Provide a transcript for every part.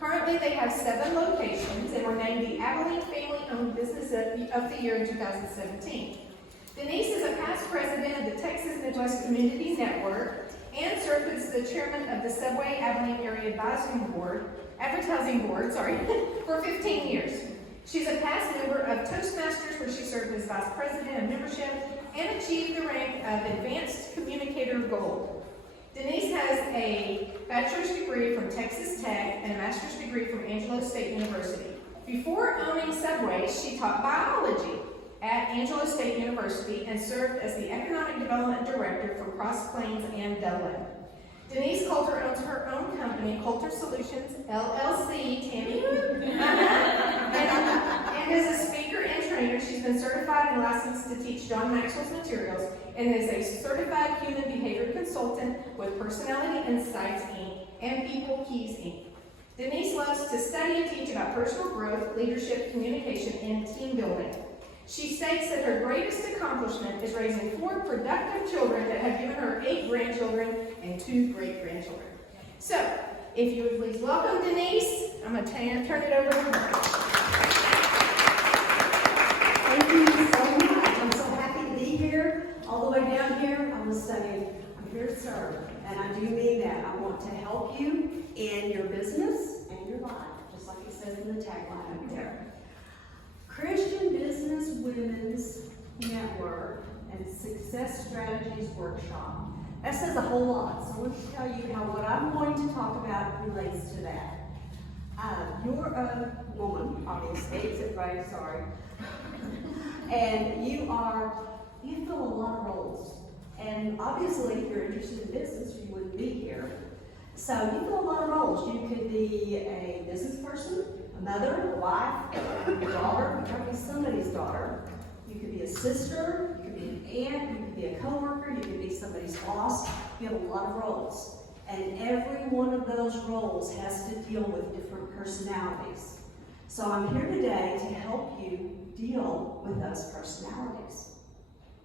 Currently, they have 7 locations and were named the Abilene Family-Owned Business of the Year in 2017. Denise is a past president of the Texas Midwest Community Network and served as the chairman of the Subway Abilene Area Advertising Board, for 15 years. She's a past member of Toastmasters, where she served as vice president of membership and achieved the rank of Advanced Communicator Gold. Denise has a bachelor's degree from Texas Tech and a master's degree from Angelo State University. Before owning Subway, she taught biology at Angelo State University and served as the Economic Development Director for Cross Plains and Dublin. DeniseCoulter owns her own company, Coulter Solutions, LLC, Tammy, and is a speaker and trainer. She's been certified and licensed to teach John Maxwell's materials and is a certified human behavior consultant with Personality Insights, Inc. and People Keys, Inc. Denise loves to study and teach about personal growth, leadership, communication, and team building. She states that her greatest accomplishment is raising 4 productive children that have given her 8 grandchildren and 2 great-grandchildren. So, if you would please welcome Denise, I'm going to turn it over to her. Thank you so much. I'm so happy to be here. All the way down here, I was saying, I'm here to serve. And I do mean that. I want to help you in your business and your life, just like it says in the tagline up there. Christian Business Women's Network and Success Strategies Workshop. That says a whole lot, so let me tell you how what I'm going to talk about relates to that. You're a woman, obviously, except right, sorry. And you fill a lot of roles. And obviously, if you're interested in business, you wouldn't be here. So you fill a lot of roles. You could be a business person, a mother, a wife, a daughter. You could be somebody's daughter. You could be a sister. You could be an aunt. You could be a coworker. You could be somebody's boss. You have a lot of roles. And every one of those roles has to deal with different personalities. So I'm here today to help you deal with those personalities.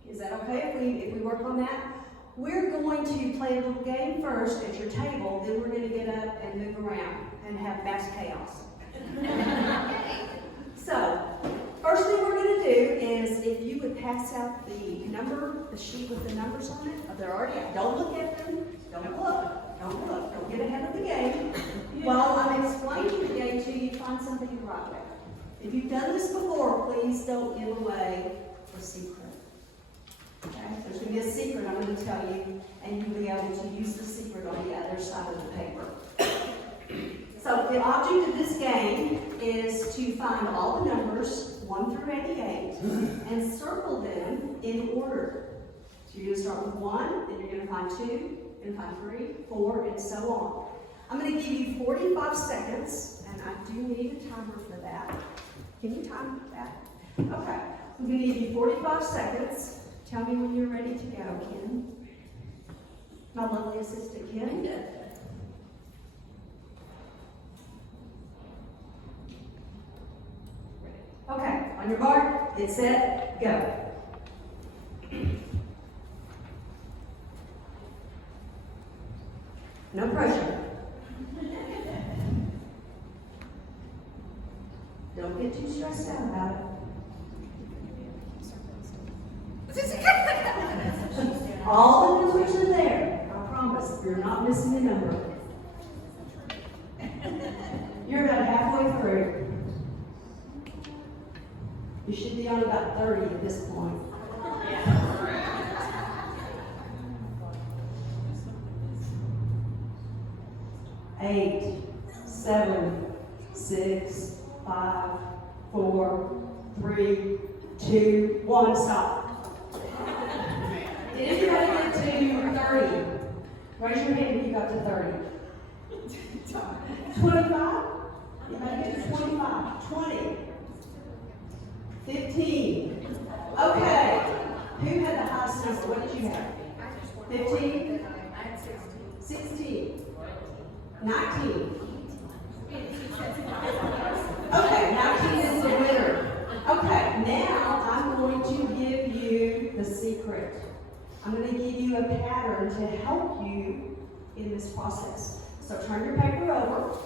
Is that okay if we work on that? We're going to play a little game first at your table, then we're going to get up and move around and have mass chaos. So, first thing we're going to do is if you would pass out the sheet with the numbers on it. They're already out. Don't look at them. Don't get ahead of the game. While I'm explaining the game to you, find something to write with. If you've done this before, please don't give away the secret. Okay? There's going to be a secret I'm going to tell you, and you'll be able to use the secret on the other side of the paper. So the object of this game is to find all the numbers, 1 through 88, and circle them in order. So you're going to start with 1, then you're going to find 2, and find 3, 4, and so on. I'm going to give you 45 seconds, and I do need a timer for that. Can you time that? Okay. I'm going to give you 45 seconds. Tell me when you're ready to go, Ken. My lovely assistant, Ken. Okay, on your mark, get set, go. No pressure. Don't get too stressed out about it. All the numbers are there. I promise. You're not missing a number. You're about halfway through. You should be on about 30 at this point. Eight, 7, 6, 5, 4, 3, 2, 1, stop. Did everybody get to 30? Raise your hand if you got to 30. 25? You might get to 25. 20. 15. Okay. Who had the highest number? What did you have? 15? 16. 19. Okay, 19 is the winner. Okay, now I'm going to give you the secret. I'm going to give you a pattern to help you in this process. So turn your paper over.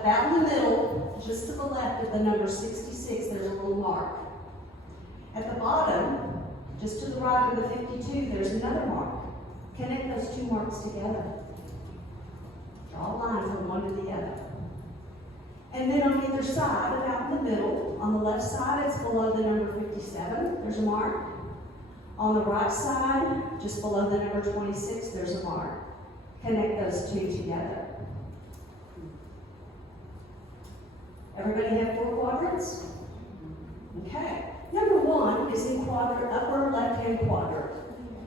About in the middle, just to the left of the number 66, there's a little mark. At the bottom, just to the right of the 52, there's another mark. Connect those two marks together. Draw a line from one to the other. And then on either side, about in the middle, on the left side, it's below the number 57, there's a mark. On the right side, just below the number 26, there's a mark. Connect those two together. Everybody have 4 quadrants? Okay. Number 1 is in upper left-hand quadrant.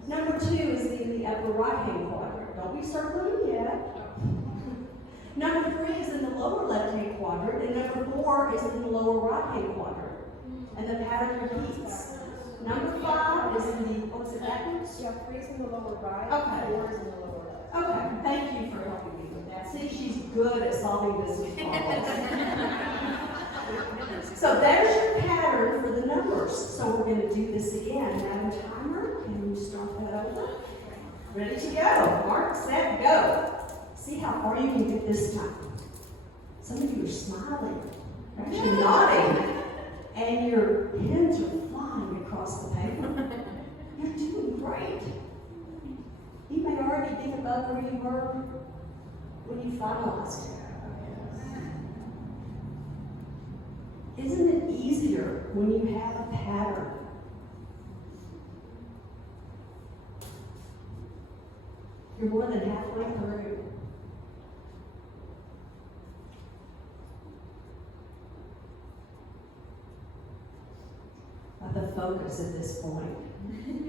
Number 2 is in the upper right-hand quadrant. Don't be circling yet. Number 3 is in the lower left-hand quadrant, and number 4 is in the lower right-hand quadrant. And the pattern repeats. Number 5 is in the, what's it backwards? Yeah, 3 is in the lower right, Okay. 4 is in the lower left. Okay, thank you for helping me with that. See, she's good at solving business problems. So there's your pattern for the numbers. So we're going to do this again. Madam Timer, can you start that over? Ready to go. Mark, set, go. See how far you can get this time. Some of you are smiling. You're actually nodding. And your pens are flying across the paper. You're doing great. You may already be above where you were when you finalized. Isn't it easier when you have a pattern? You're more than halfway through. By the focus at this point.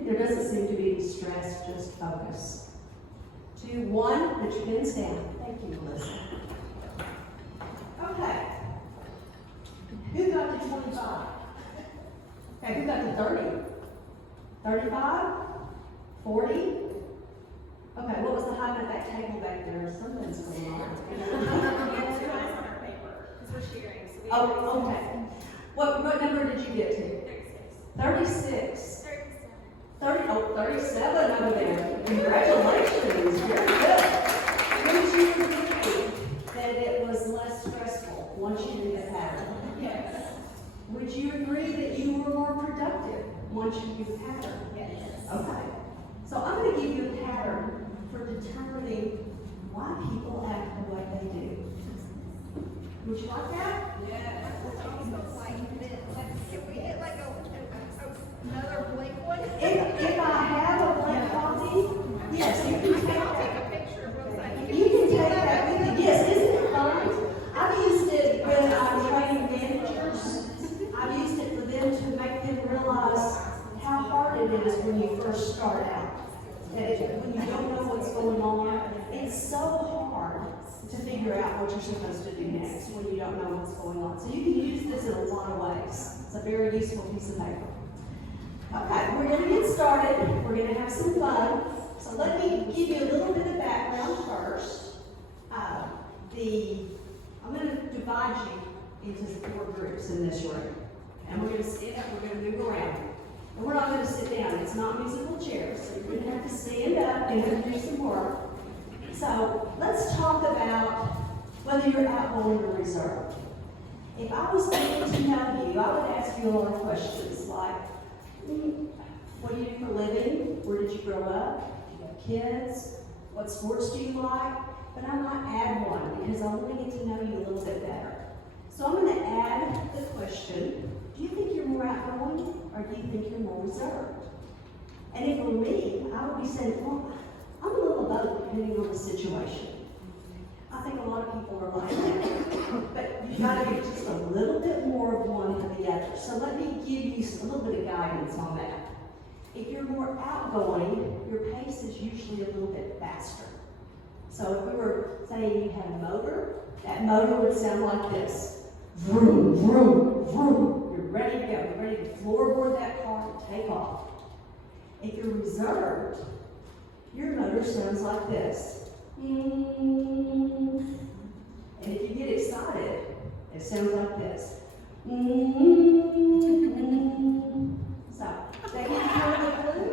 There doesn't seem to be any stress, just focus. 2, 1, put your pins down. Thank you, Melissa. Okay. Who got the 25? Okay, who got the 30? 35? 40? Okay, what was the height of that table back there? Something's going on. We have 2 eyes on our paper, because we're sharing. So we have Oh, okay. What number did you get to? 36. 37 over there. Congratulations. Very good. Would you agree that it was less stressful once you knew the pattern? Yes. Would you agree that you were more productive once you knew the pattern? Yes. Okay. So I'm going to give you a pattern for determining why people act the way they do. Would you like that? Yes. If we hit like another blank one. If I have a blank copy, yes, you can take I'll that. take a picture of both sides. You can take that with you. Yes, isn't it fun? I've used it when I'm training managers. I've used it for them to make them realize how hard it is when you first start out. When you don't know what's going on, it's so hard to figure out what you're supposed to do next when you don't know what's going on. So you can use this in a lot of ways. It's a very useful piece of paper. Okay, we're going to get started. We're going to have some fun. So let me give you a little bit of background first. I'm going to divide you into 4 groups in this room. And we're going to stand up, we're going to move around. And we're not going to sit down. It's not musical chairs. So you're going to have to stand up and do some work. So let's talk about whether you're outgoing or reserved. If I was getting to know you, I would ask you a lot of questions like, what do you do for a living? Where did you grow up? Do you have kids? What sports do you like? But I might add one because I want to get to know you a little bit better. So I'm going to add the question, do you think you're more outgoing or do you think you're more reserved? And if for me, I would be saying, well, I'm a little both depending on the situation. I think a lot of people are like that. But you've got to get just a little bit more of one than the other. So let me give you a little bit of guidance on that. If you're more outgoing, your pace is usually a little bit faster. So if we were saying you had a motor, that motor would sound like this. Vroom, vroom, vroom. You're ready to go. You're ready to floorboard that car and take off. If you're reserved, your motor sounds like this. And if you get excited, it sounds like this. So, that gives you kind of a clue.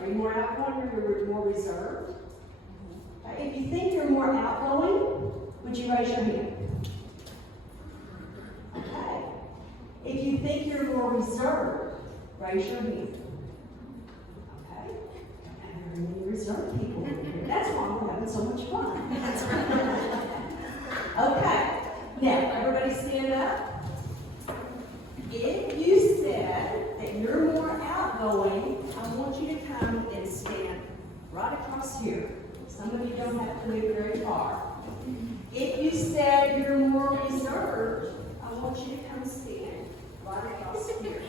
Are you more outgoing or you're more reserved? Okay, if you think you're more outgoing, would you raise your hand? think you're more reserved, raise your hand. Okay? And there are many reserved people in here. That's why we're having so much fun. That's right. Okay. Now, everybody stand up. If you said that you're more outgoing, I want you to come and stand right across here. Some of you don't have to move very far. If you said you're more reserved, I want you to come stand right across here.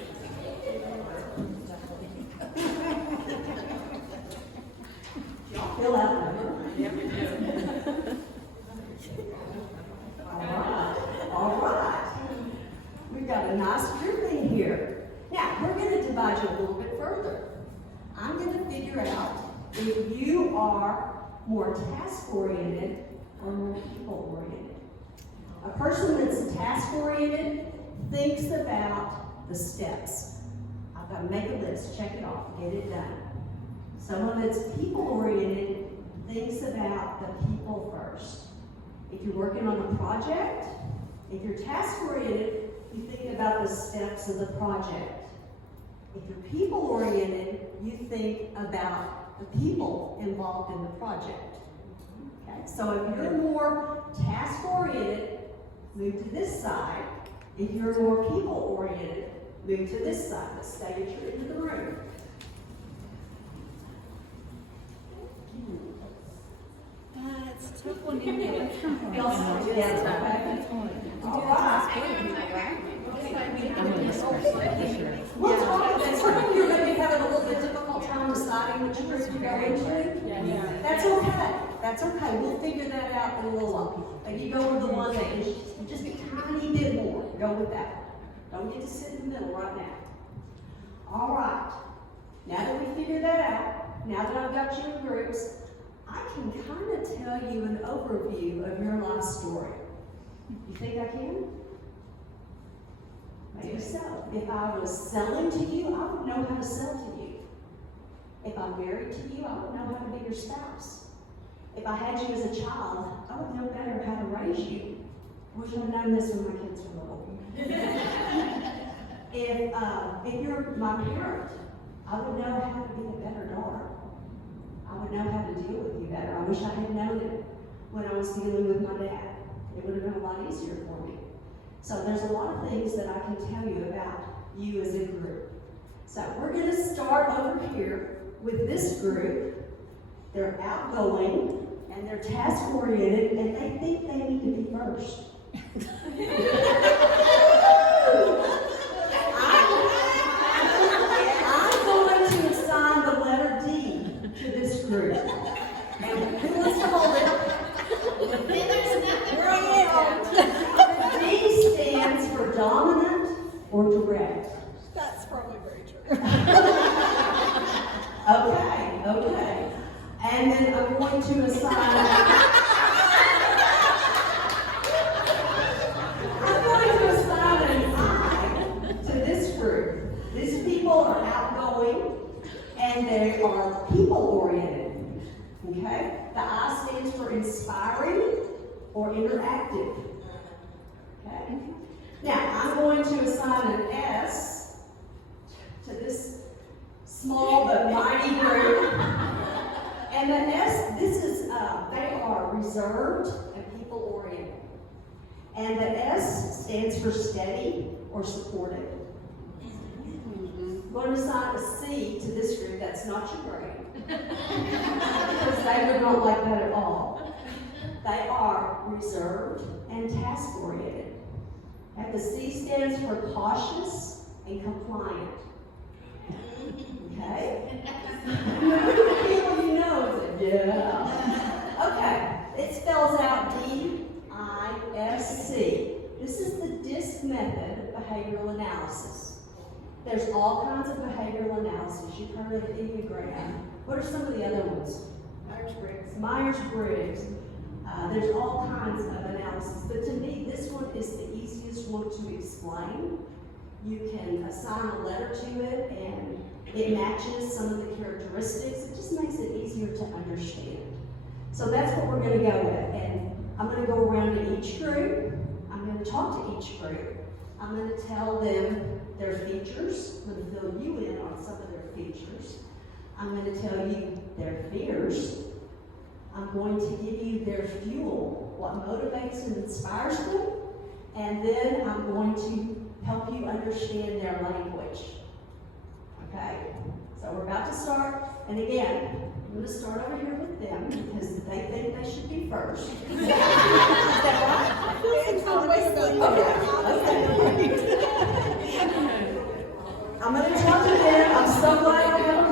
Y'all feel outnumbered? Yep, we do. All right. We've got a nice group in here. Now, we're going to divide you a little bit further. I'm going to figure out if you are more task-oriented or more people-oriented. A person that's task-oriented thinks about the steps. I've got to make a list, check it off, get it done. Someone that's people-oriented thinks about the people first. If you're working on a project, if you're task-oriented, you think about the steps of the project. If you're people-oriented, you think about the people involved in the project. Okay? So if you're more task-oriented, move to this side. If you're more people-oriented, move to this side. Let's stay true to the room. It's a tough one to get. Y'all sit together, okay? All right. What's wrong with that? Some of you are maybe having a little bit difficult time deciding which group to go into. That's okay. That's okay. We'll figure that out in a little while. Maybe you go with the one that is just a tiny bit more. Go with that. Don't get to sit in the middle right now. All right. Now that we figured that out, now that I've got you in groups, I can kind of tell you an overview of your life story. You think I can? Maybe so. If I was selling to you, I would know how to sell to you. If I'm married to you, I would know how to be your spouse. If I had you as a child, I would know better how to raise you. I wish I'd known this when my kids were little. If you're my parent, I would know how to be a better daughter. I would know how to deal with you better. I wish I had known it when I was dealing with my dad. It would have been a lot easier for me. So there's a lot of things that I can tell you about you as a group. So we're going to start over here with this group. They're outgoing and they're task-oriented and they think they need to be first. I'm going to assign the letter D to this group. And who wants to hold it? D stands for dominant or direct. That's probably very true. Okay. And then I'm going to assign an I to this group. These people are outgoing and they are people-oriented. Okay? The I stands for inspiring or interactive. Okay? Now, I'm going to assign an S to this small but mighty group. And the S, they are reserved and people-oriented. And the S stands for steady or supportive. I'm going to assign a C to this group. That's not your grade. Because they would not like that at all. They are reserved and task-oriented. And the C stands for cautious and compliant. Okay? People you know is it? Yeah. Okay. It spells out D-I-S-C. This is the DISC method of behavioral analysis. There's all kinds of behavioral analysis. You've heard of the Enneagram. What are some of the other ones? Myers-Briggs. There's all kinds of analysis. But to me, this one is the easiest one to explain. You can assign a letter to it, and it matches some of the characteristics. It just makes it easier to understand. So that's what we're going to go with. And I'm going to go around to each group. I'm going to talk to each group. I'm going to tell them their features. I'm going to fill you in on some of their features. I'm going to tell you their fears. I'm going to give you their fuel, what motivates and inspires them. And then I'm going to help you understand their language. Okay? So we're about to start. And again, I'm going to start over here with them because they think they should be first. Is that right? I'm going to talk to them. I'm so glad I have a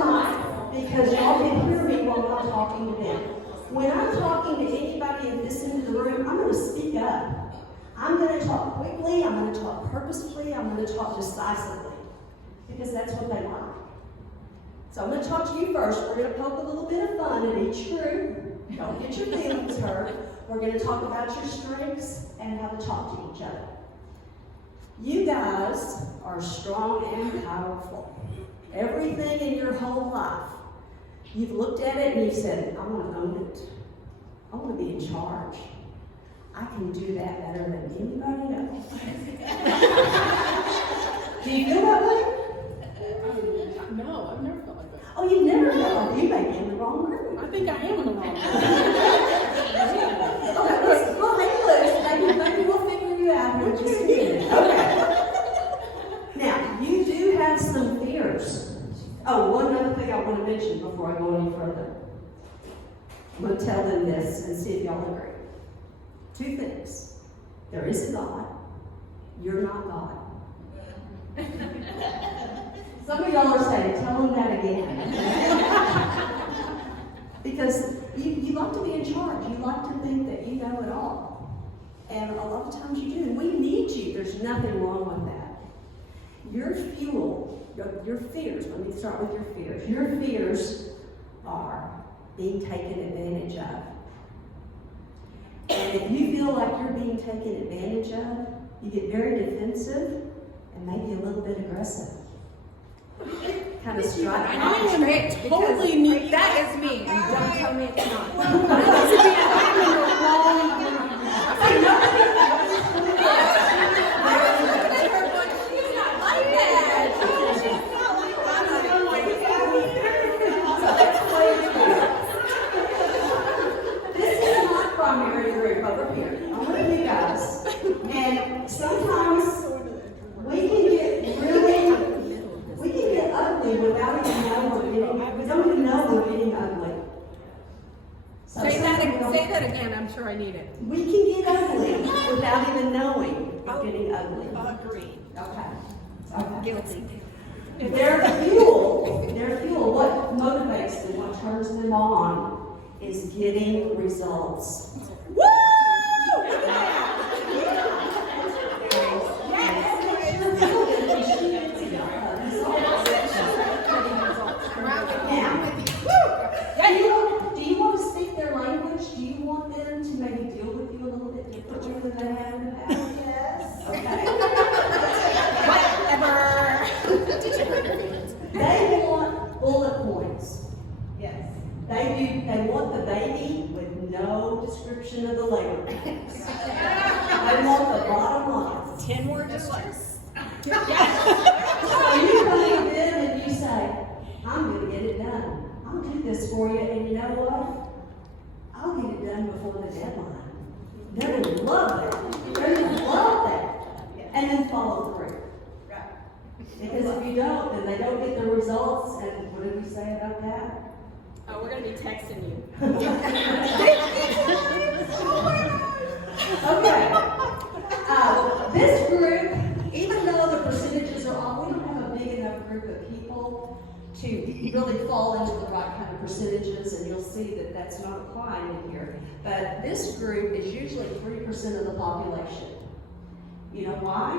mic because y'all can hear me while I'm talking to them. When I'm talking to anybody in this end of the room, I'm going to speak up. I'm going to talk quickly. I'm going to talk purposefully. I'm going to talk decisively because that's what they like. So I'm going to talk to you first. We're going to poke a little bit of fun at each group. Don't get your feelings hurt. We're going to talk about your strengths and how to talk to each other. You guys are strong and powerful. Everything in your whole life, you've looked at it and you've said, I want to own it. I want to be in charge. I can do that better than anybody else. Do you feel that way? No, I've never felt like that. Oh, you've never felt like you may be in the wrong group. I think I am in the wrong group. Okay, well, hang loose. Maybe we'll figure you out here in just a minute. Okay. Now, you do have some fears. Oh, one other thing I want to mention before I go any further. I'm going to tell them this and see if y'all agree. Two things. There is a God. You're not God. Some of y'all are saying, tell them that again. Because you like to be in charge. You like to think that you know it all. And a lot of times you do. And we need you. There's nothing wrong with that. Your fuel, your fears, let me start with your fears. Your fears are being taken advantage of. And if you feel like you're being taken advantage of, you get very defensive and maybe a little bit aggressive. Kind of strike. I am totally new. That is me. Don't tell me it's not. This is my primary group over here. I'm with you guys. And sometimes we can get ugly without even knowing we don't even know we're getting ugly. So Say sometimes that again. I'm sure I need it. we can get ugly without even knowing we're getting ugly. Agreed. Okay. Guilty. Their fuel, what motivates them, what turns them on, is getting results. Woo! Now, do you want to speak their language? Do you want them to maybe deal with you a little bit differently than they have in the past? Yes. Okay. They want bullet points. Yes. They want the baby with no description of the labor pains. They want the bottom line. 10 words or less. So you come to them and you say, I'm going to get it done. I'll do this for you, and you know what? I'll get it done before the deadline. They're going to love that. They're going to love that. And then follow through. Right. Because if you don't, then they don't get the results, and what did we say about that? Oh, we're going to be texting you. Okay. This group, even though the percentages are off, we don't have a big enough group of people to really fall into the right kind of percentages, and you'll see that that's not applying in here. But this group is usually 3% of the population. You know why?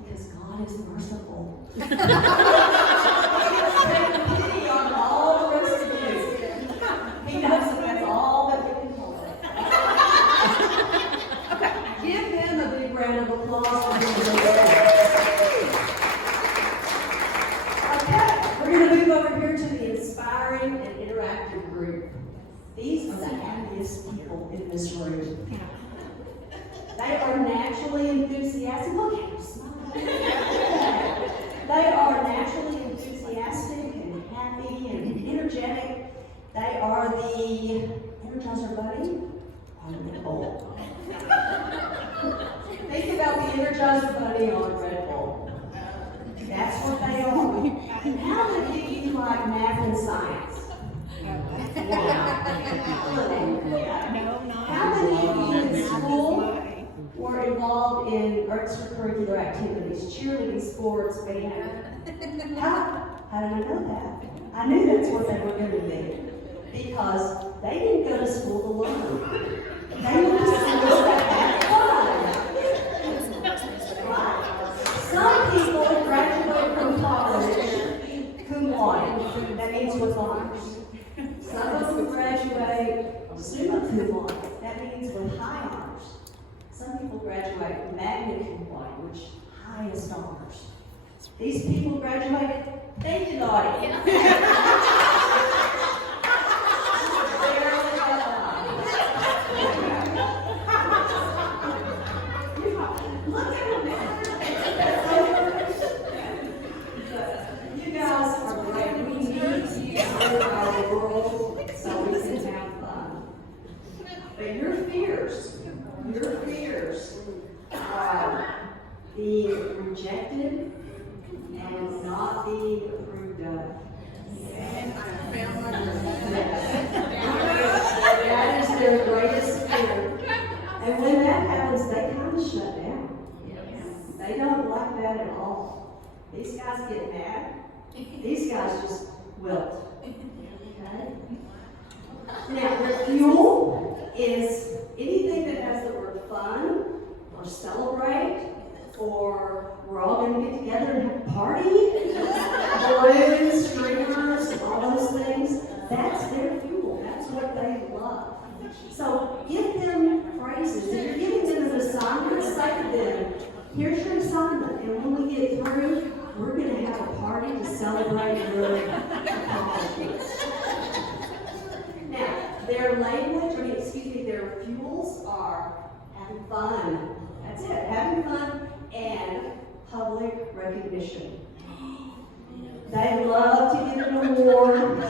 Because God is merciful. Take pity on all the rest of you. He knows that that's all that we can hold. Okay, give them a big round of applause for being Okay, we're going to move over here to the inspiring and interactive group. These are the happiest people in this room. They are naturally enthusiastic. Look at them smile. They are naturally enthusiastic and happy and energetic. They are the Energizer Bunny on Red Bull. Think about the Energizer Bunny on Red Bull. That's what they are. How many of you like math and science? No, not. How many of you in school were involved in extracurricular activities, cheerleading, sports, band? How did I know that? I knew that's what they were going to be because they didn't go to school to learn. They went to school to have fun. Some people graduate from college cum laude. That means with honors. Some of them graduate summa cum laude. That means with high honors. Some people graduate magna cum laude, which highest honors. These people graduated thank you, Lottie. You guys are great. We need you in our world so we can have fun. But your fears are being rejected and not being approved of. That is their greatest fear. And when that happens, they kind of shut down. They don't like that at all. These guys get mad. These guys just wilt. Okay? Now, their fuel is anything that has the word fun or celebrate or we're all going to get together and have a party, balloons, streamers, all those things. That's their fuel. That's what they love. So give them praises. If you're giving them an assignment, say to them, here's your assignment. And when we get through, we're going to have a party to celebrate your accomplishments. Now, their their fuels are having fun. That's it, having fun and public recognition. They love to get an award.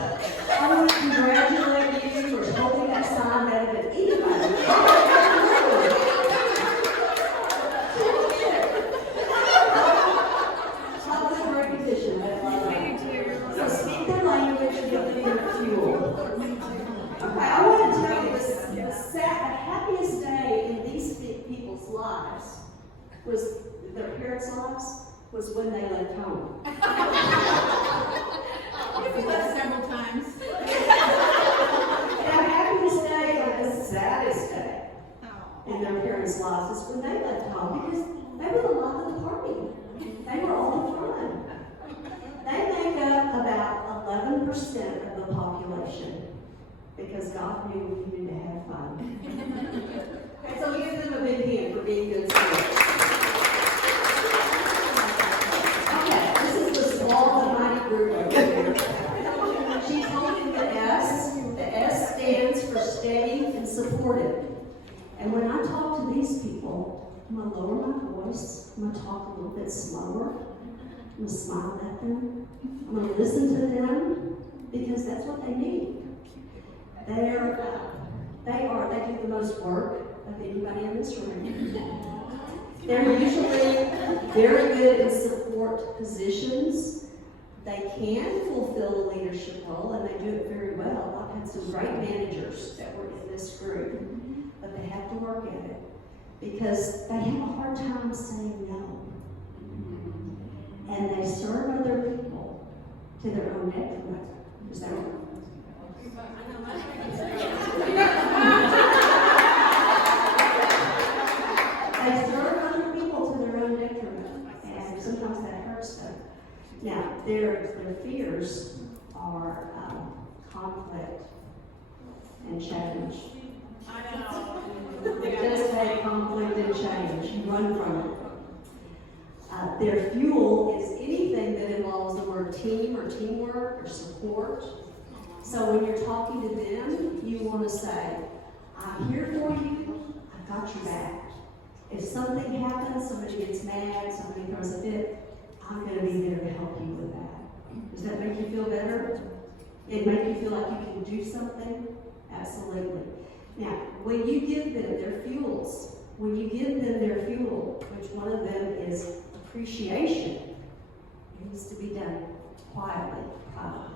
I want to congratulate you for holding that sign better than anybody. Public recognition, I love that. So speak their language and give them your fuel. Okay, I want to tell you the happiest day in these people's lives was their parents' lives. Was when they left home. You've left several times. Their happiest day and the saddest day in their parents' lives is when they left home because they were the life of the party. They were all the fun. They make up about 11% of the population because God knew we needed to have fun. Okay, so give them a big hand for being good students. Small and mighty group over here. She's holding the S. The S stands for steady and supportive. And when I talk to these people, I'm going to lower my voice. I'm going to talk a little bit slower. I'm going to smile at them. I'm going to listen to them because that's what they need. They do the most work of anybody in this room. They're usually very good in support positions. They can fulfill a leadership role, and they do it very well. I've had some great managers that were in this group, but they have to work at it because they have a hard time saying no. And they serve other people to their own detriment. Is that right? They serve other people to their own detriment, and sometimes that hurts them. Now, their fears are conflict and change. I know. Just hate conflict and change. You run from it. Their fuel is anything that involves the word team or teamwork or support. So when you're talking to them, you want to say, I'm here for you, I've got your back. If something happens, somebody gets mad, somebody throws a fit, I'm going to be there to help you with that. Does that make you feel better? It make you feel like you can do something? Absolutely. Now, when you give them their fuels, which one of them is appreciation, it needs to be done quietly, privately.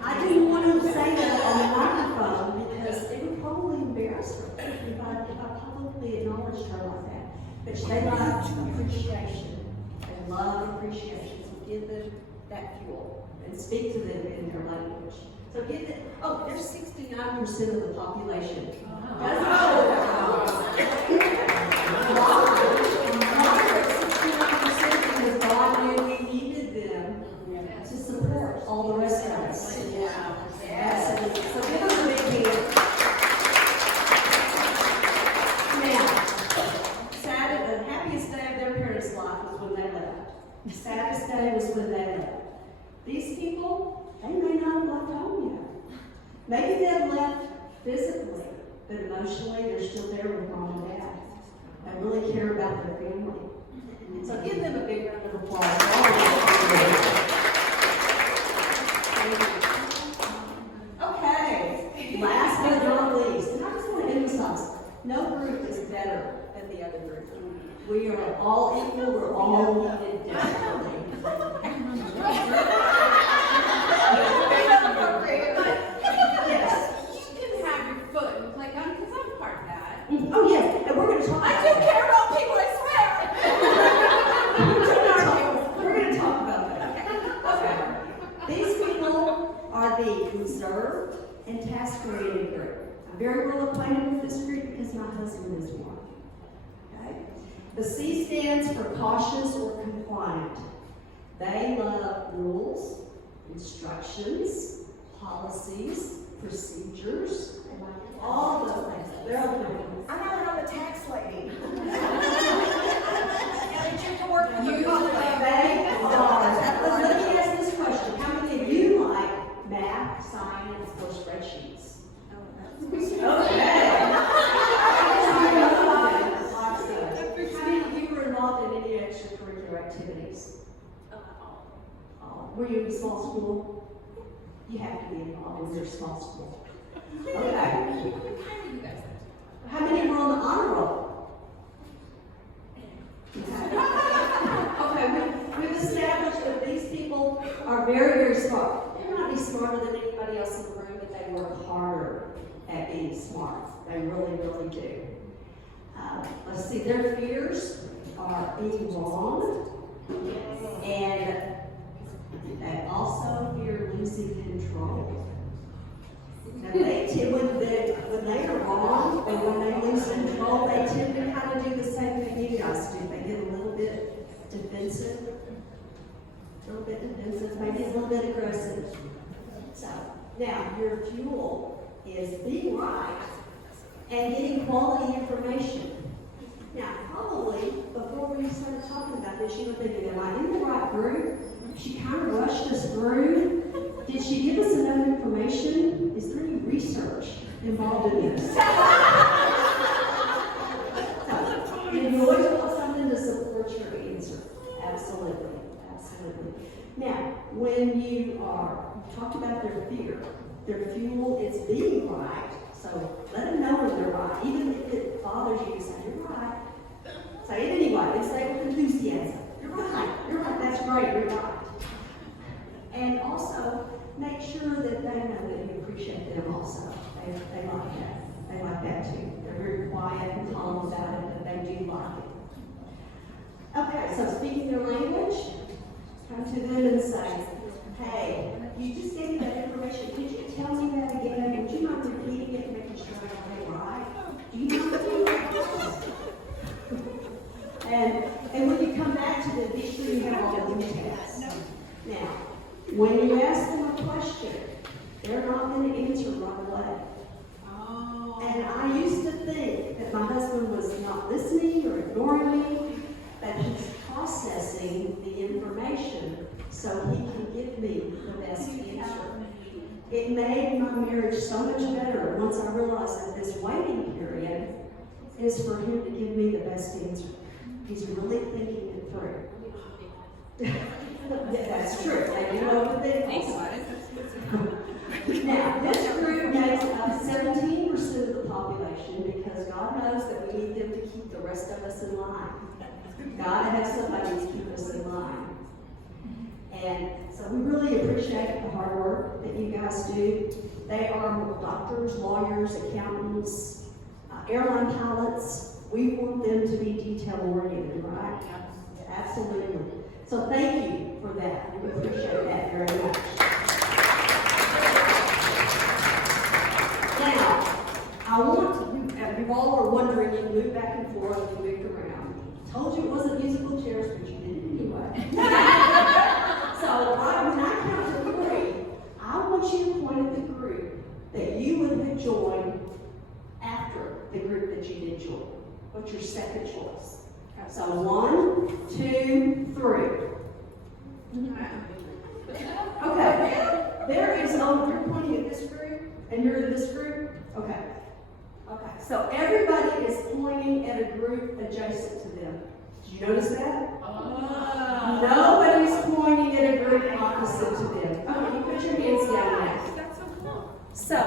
I didn't want to say that on the microphone because it would probably embarrass her if I publicly acknowledged her like that. But they love appreciation. They love appreciation. So give them that fuel and speak to them in their language. So give them, there's 69% of the population. That's because God knew we needed them to support all the rest of us. Absolutely. So give them a big hand. Now, the happiest day of their parents' life was when they left. The saddest day was when they left. These people, they may not have left home yet. Maybe they've left physically, but emotionally they're still there with mom and dad. They really care about their family. So give them a big round of applause. Okay, last but not least, and I just want to emphasize, no group is better than the other group. We are all equal, we're all needed differently. Yes. You can have your foot in the playground because I'm part of that. Oh, yes, and we're going to talk about I do care about people, I swear. We're going to talk about that. Okay. These people are the conserved and task-oriented group. I'm very well acquainted with this group because my husband is one. Okay? The C stands for cautious or compliant. They love rules, instructions, policies, procedures, all those things. They're all good. I'm not on the tax lady. Yeah, did you work with you? They are. Let me ask this question. How many of you like math, science, or spreadsheets? Okay. How many of you were involved in any extracurricular activities? Were you in small school? You have to be involved in your small school. Okay. How many were on the honor roll? Okay, we've established that these people are very, very smart. They may not be smarter than anybody else in the room, but they work harder at being smart. They really, really do. Let's see, their fears are being wrong, and they also fear losing control. Now when they are wrong, and when they lose control, they tend to kind of do the same thing you guys do. They get a little bit defensive, maybe a little bit aggressive. So now your fuel is being right and getting quality information. Now, probably before we started talking about this, you were thinking, am I in the right group? She kind of rushed us through. Did she give us enough information? Is there any research involved in this? And you always want something to support your answer. Absolutely, absolutely. Now, when you talked about their fear, their fuel is being right. So let them know when they're right. Even if it bothers you to say, you're right. Say it anyway, and say it with enthusiasm. You're right, that's great, you're right. And also, make sure that they know that you appreciate them also. They like that. They like that too. They're very quiet and calm about it, but they do like it. Okay, so speaking their language, come to them and say, hey, you just gave me that information. Could you tell me that again? Would you mind repeating it and making sure I got it right? Do you mind repeating that? And when you come back to them, be sure you have all the details. Now, when you ask them a question, they're not going to answer right away. And I used to think that my husband was not listening or ignoring me, that he's processing the information so he can give me the best answer. It made my marriage so much better once I realized that this waiting period is for him to give me the best answer. He's really thinking it through. That's true. And you know what they think about it. Now, this group makes up 17% of the population because God knows that we need them to keep the rest of us in line. God has somebody to keep us in line. And so we really appreciate the hard work that you guys do. They are doctors, lawyers, accountants, airline pilots. We want them to be detail-oriented, right? Absolutely. So thank you for that. We appreciate that very much. Now, I want to, you all are wondering, you moved back and forth and moved around. Told you it wasn't musical chairs, but you did it anyway. So when I count to 3, I want you to point at the group that you would have joined after the group that you did join. What's your second choice? So 1, 2, 3. Okay. There is no, you're pointing at this group and you're in this group? Okay. Okay. So everybody is pointing at a group adjacent to them. Did you notice that? Nobody's pointing at a group opposite to them. Okay, you put your hands down now. That's so cool. So,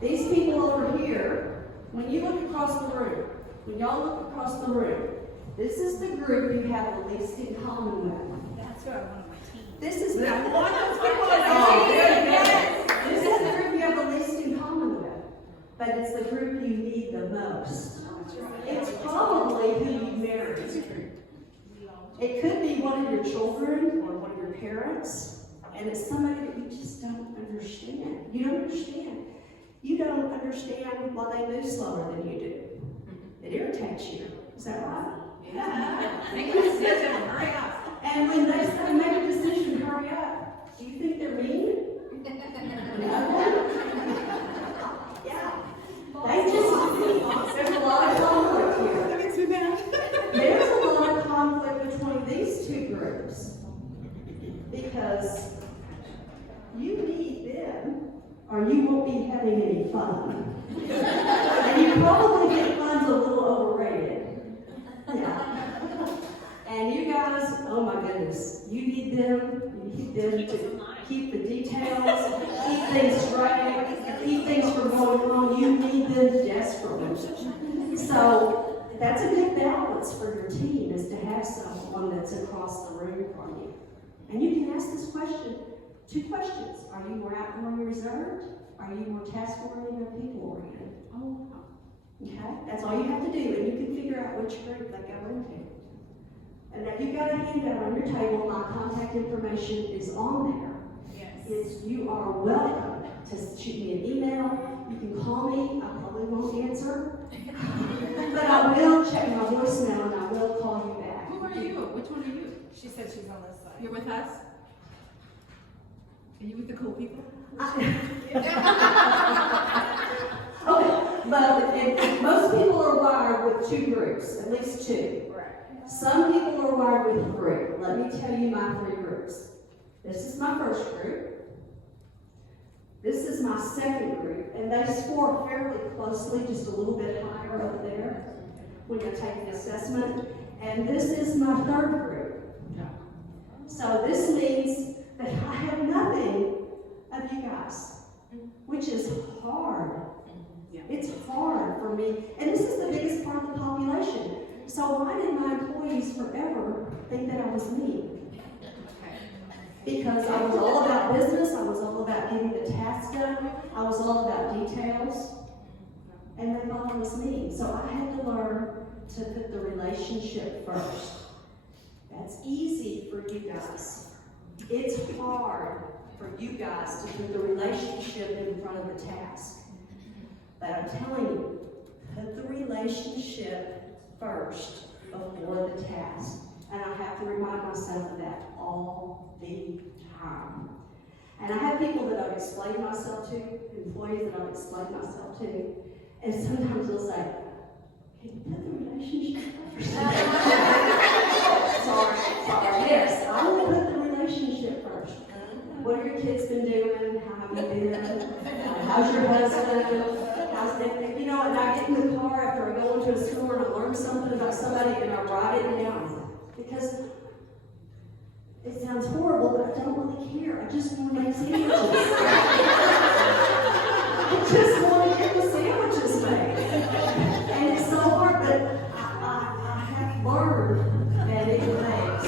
these people over here, when you look across the room, when y'all look across the room, this is the group you have the least in common with. That's what I want on my team. This is the Yes. This is the group you have the least in common with, but it's the group you need the most. It's probably who you married. It could be one of your children or one of your parents, and it's somebody that you just don't understand. You don't understand. You don't understand why they move slower than you do. It irritates you. Is that right? Yeah. Make a decision. Hurry up. And when they say make a decision, hurry up, do you think they're mean? No. Yeah. They just, there's a lot of conflict here. That makes me mad. There's a lot of conflict between these two groups because you need them or you won't be having any fun. And you probably think fun's a little overrated. Yeah. And you guys, oh my goodness, you need them to keep the details, keep things straight, keep things from going wrong. You need them desperately. So that's a good balance for your team, is to have someone that's across the room from you. And you can ask this question, 2 questions. Are you more outgoing and reserved? Are you more task-oriented or people-oriented? Oh, okay? That's all you have to do, and you can figure out which group they go into. And if you've got a handout on your table, my contact information is on there. Yes. You are welcome to shoot me an email. You can call me. I probably won't answer. But I will check my voicemail and I will call you back. Who are you? Which one are you? She said she's on this side. You're with us? Are you with the cool people? Okay, but most people are wired with 2 groups, at least 2. Right. Some people are wired with 3. Let me tell you my 3 groups. This is my first group. This is my second group, and they score fairly closely, just a little bit higher over there when you're taking the assessment. And this is my third group. So this means that I have nothing of you guys, which is hard. It's hard for me. And this is the biggest part of the population. So why did my employees forever think that I was mean? Because I was all about business, I was all about getting the task done, I was all about details, and they thought I was mean. So I had to learn to put the relationship first. That's easy for you guys. It's hard for you guys to put the relationship in front of the task. But I'm telling you, put the relationship first before the task. And I have to remind myself of that all the time. And I have people that I've explained myself to, employees that I've explained myself to, and sometimes they'll say, can you put the relationship first? sorry. Yes, I will put the relationship first. What have your kids been doing? How have you been? How's your husband? How's that? You know, and I get in the car after I go into a store and I learn something about somebody and I write it down. Because it sounds horrible, but I don't really care. I just want to make sandwiches. I just want to get the sandwiches made. And it's so hard, but I have learned that it makes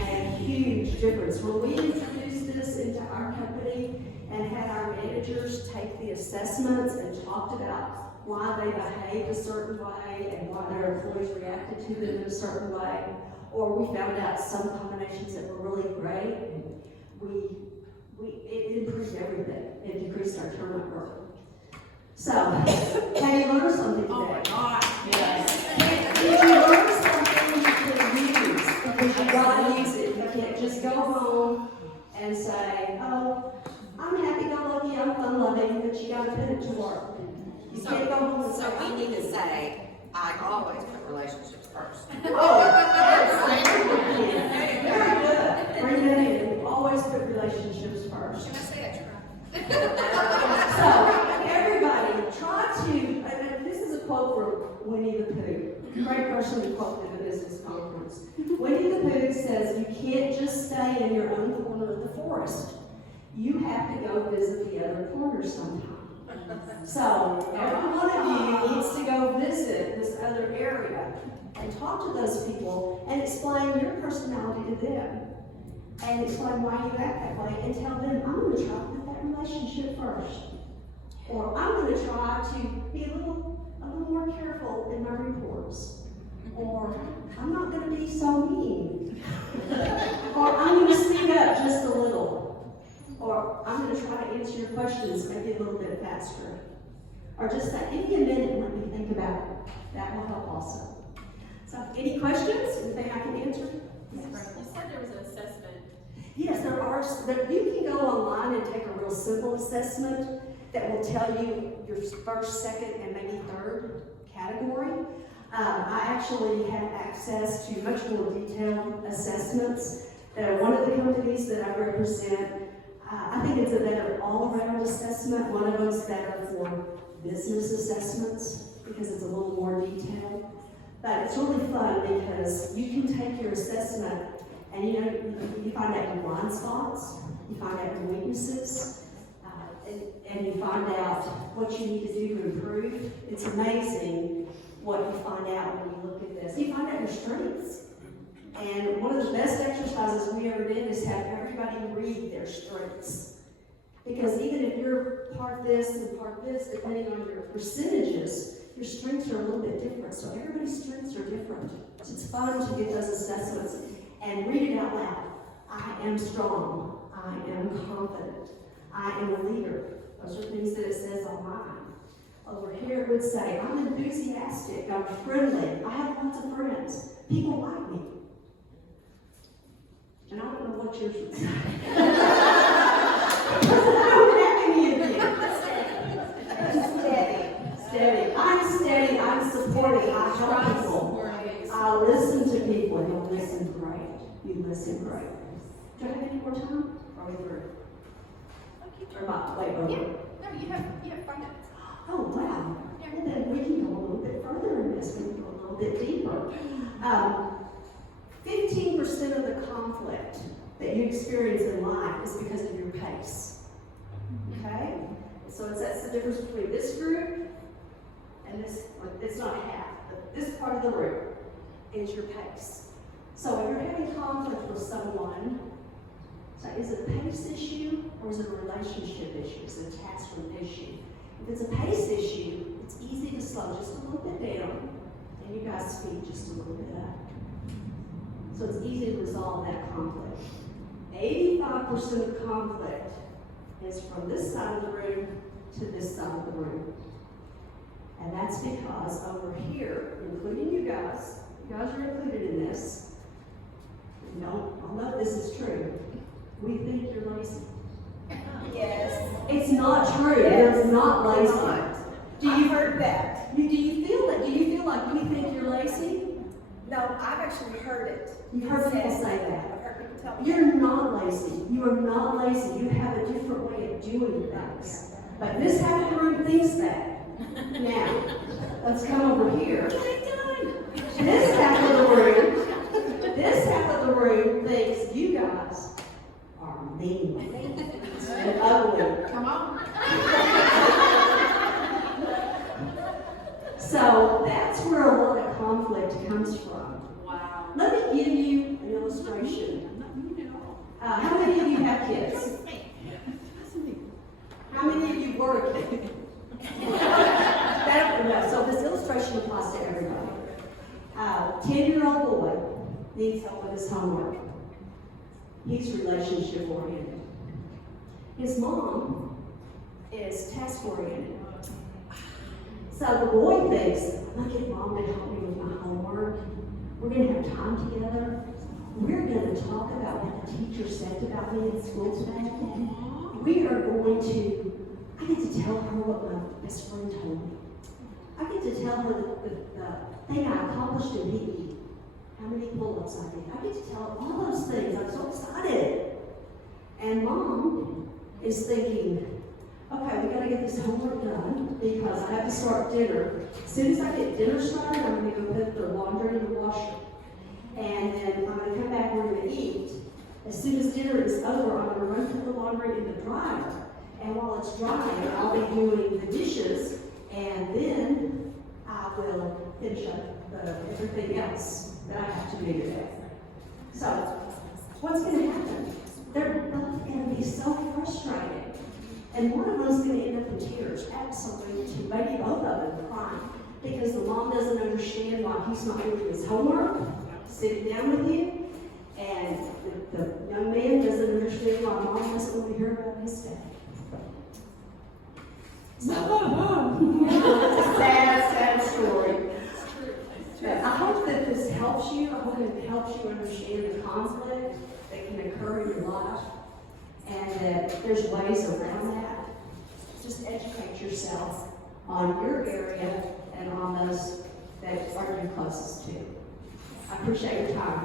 a huge difference. When we introduced this into our company and had our managers take the assessments and talked about why they behaved a certain way and why their employees reacted to them in a certain way, or we found out some combinations that were really great, it improved everything. It decreased our turnover. So, can you learn something today? Oh my God. Yes. Did you learn something you can use? Because you gotta use it. You can't just go home and say, oh, I'm happy-go-lucky, I'm fun-loving, but you gotta put it to work. You can't go home and say, So we need to say, I always put relationships first. oh, absolutely. Very good. Bring that in. You always put relationships first. Can I say that, So, everybody, try to, and this is a quote from Winnie the Pooh, great person to quote at the business conference. Winnie the Pooh says, you can't just stay in your own corner of the forest. You have to go visit the other corner sometime. So, every one of you needs to go visit this other area and talk to those people and explain your personality to them. And explain why you act that way and tell them, I'm going to try to put that relationship first. Or I'm going to try to be a little more careful in my reports. Or I'm not going to be so mean. Or I'm going to speak up just a little. Or I'm going to try to answer your questions maybe a little bit faster. Or just say, give me a minute and let me think about it. That will help also. So, any questions? Anything I can answer? You said there was an assessment. Yes, there are. You can go online and take a real simple assessment that will tell you your first, second, and maybe third category. I actually have access to much more detailed assessments that are one of the companies that I represent. I think it's a better all-around assessment. One of them is better for business assessments because it's a little more detailed. But it's really fun because you can take your assessment and you find out your blind spots, you find out your weaknesses, and you find out what you need to do to improve. It's amazing what you find out when you look at this. You find out your strengths. And one of the best exercises we ever did is have everybody read their strengths. Because even if you're part this and part this, depending on your percentages, your strengths are a little bit different. So everybody's strengths are different. So it's fun to get those assessments and read it out loud. I am strong. I am confident. I am a leader. Those are things that it says on mine. Over here it would say, I'm enthusiastic. I'm friendly. I have lots of friends. People like me. And I don't know what yours would say. I don't have any of you. Steady. I'm steady. I'm supportive. I help people. I listen to people. You listen great. You listen great. Do I have any more time? Are we through? Or not? Wait, Yeah. No, you have 5 minutes. Oh, wow. And then we can go a little bit further in this. We can go a little bit deeper. 15% of the conflict that you experience in life is because of your pace. Okay? So that's the difference between this group and this, it's not half, but this part of the group is your pace. So if you're having conflict with someone, so is it a pace issue or is it a relationship issue? Is it a attachment issue? If it's a pace issue, it's easy to slow just a little bit down and you guys speed just a little bit up. So it's easy to resolve that conflict. 85% of conflict is from this side of the room to this side of the room. And that's because over here, including you guys are included in this. I'll know this is true. We think you're lazy. Yes. It's not true. Yes. It's not lazy. I've heard that. Do you feel that? Do you feel like we think you're lazy? No, I've actually heard it. You've heard people Yes. say that. I've heard people tell me. You're not lazy. You are not lazy. You have a different way of doing things. But this half of the room thinks that. Now, let's come over here. This half of the room thinks you guys are mean and ugly. Come on. So that's where a lot of conflict comes from. Wow. Let me give you an illustration. How many of you have kids? How many of you were a kid? No, so this illustration applies to everybody. 10-year-old boy needs help with his homework. He's relationship oriented. His mom is task oriented. So the boy thinks, I'm gonna get mom to help me with my homework. We're gonna have time together. We're gonna talk about what the teacher said about me in school today. We are going to, I get to tell her what my best friend told me. I get to tell her the thing I accomplished in PE. How many pull-ups I did. I get to tell her all those things. I'm so excited. And mom is thinking, okay, we gotta get this homework done because I have to start dinner. As soon as I get dinner started, I'm gonna go put the laundry in the washer. And then I'm gonna come back, we're gonna eat. As soon as dinner is over, I'm gonna run put the laundry in the dryer. And while it's drying, I'll be doing the dishes, and then I will finish up everything else that I have to do today. So, what's gonna happen? They're both gonna be so frustrated. And one of them's gonna end up in tears, absolutely, maybe both of them crying, because the mom doesn't understand why he's not doing his homework, sitting down with you, and the young man doesn't understand why mom doesn't want to hear about his dad. So, it's a sad story. But I hope that this helps you. I hope it helps you understand the conflict that can occur in your life, and that there's ways around that. Just educate yourself on your area and on those that are you closest to. I appreciate your time.